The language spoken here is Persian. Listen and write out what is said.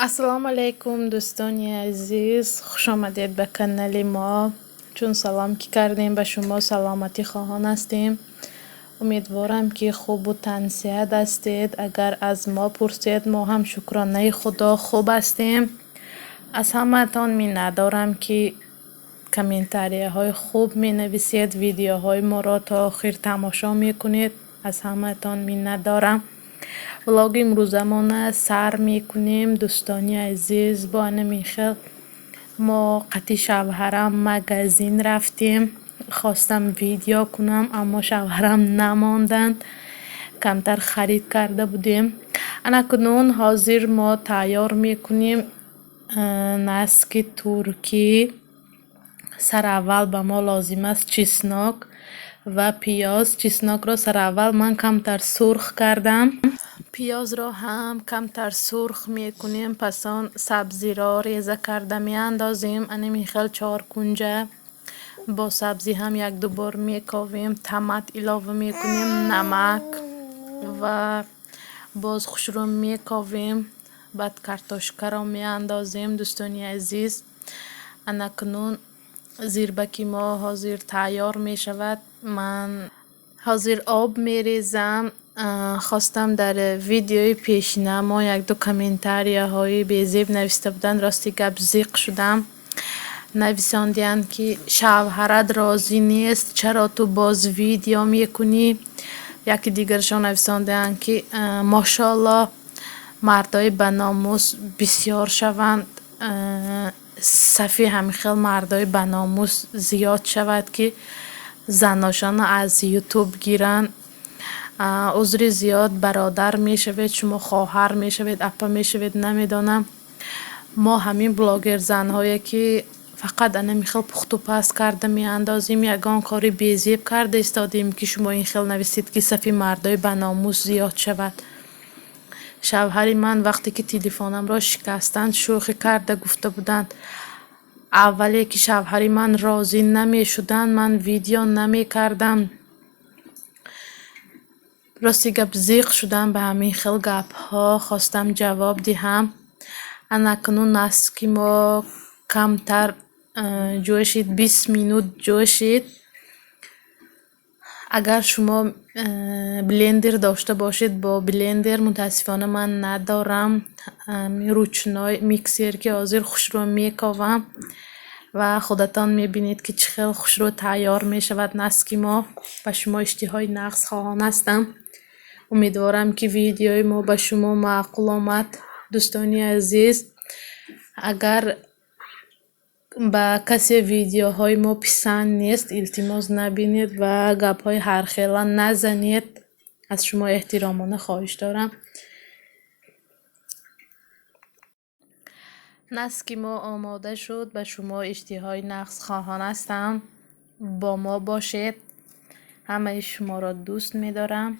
السلام علیکم دوستان عزیز، خوش آمدید به کانال ما. چون سلام که کردیم به شما سلامتی خواهان هستیم. امیدوارم که خوب و تنصیحت هستید. اگر از ما پرسید ما هم شکرانه خدا خوب هستیم. از همه تان می ندارم که کامنتاری های خوب می نویسید، ویدیوهای ما را تا آخر تماشا می کنید. از همه تان می ندارم. ولاگ امروزمون سر میکنیم دوستانی عزیز. با نمیخل ما قطی شوهرم مگزین رفتیم. خواستم ویدیو کنم اما شوهرم نماندند، کمتر خرید کرده بودیم. انا کنون حاضر ما تیار میکنیم نسک ترکی. سر اول به ما لازم است چسناک و پیاز. چسناک را سر اول من کمتر سرخ کردم، پیاز را هم کمتر سرخ میکنیم. پس آن سبزی را ریزه کرده میاندازیم. انمی خیلی 4 کنجه با سبزی هم یک دو بار میکاویم. تمت اضافه میکنیم، نمک و باز خوش رو میکاویم. بعد کارتوشکا را میاندازیم. دوستانی عزیز انکنون زیربکی ما حاضر تیار میشود. من حاضر آب میریزم. خواستم در ویدیوی پیشینه ما یک دو کامنتاری های بیزیب نوشته بودن، راستی گپ زیق شدم. نویساندین که شوهرت راضی نیست چرا تو باز ویدیو میکنی. یکی دیگرشان نویساندین که ماشاءالله مردای بناموس بسیار شوند، صفی همیخیل مردای بناموس زیاد شود که زناشان از یوتیوب گیرن. عذر زیاد برادر میشوید، شما خواهر میشوید، اپا میشوید، نمیدانم. ما همین بلاگر زنهایی که فقط انمی خیل پخت و پس کرده می اندازیم یگان کاری بیزیب کرده استادیم که شما این خیل نویسید که صفی مردای بناموس زیاد شود. شوهری من وقتی که تلفنم را شکستند شوخی کرده گفته بودند اولی که شوهری من راضی نمی شدن من ویدیو نمی کردم. راستی گپ زیق شدم به همین خیل گپ ها، خواستم جواب دهم. انکنون نسکی ما کمتر جوشید، 20 منوت جوشید. اگر شما بلندر داشته باشید با بلندر، متاسفانه من ندارم، روچنای میکسر که حاضر خوش رو میکاوم و خودتان میبینید که چه خوش رو تیار میشود نسکی ما. و شما اشتهای نقص خواهان هستم. امیدوارم که ویدیوی ما به شما معقول آمد. دوستانی عزیز اگر با کسی ویدیوهای ما پسند نیست التماس نبینید و گپ های هر خیلی نزنید. از شما احترامانه خواهش دارم. نسکی ما آماده شد. به شما اشتهای نقص خواهان هستم. با ما باشید. همه شما را دوست می دارم.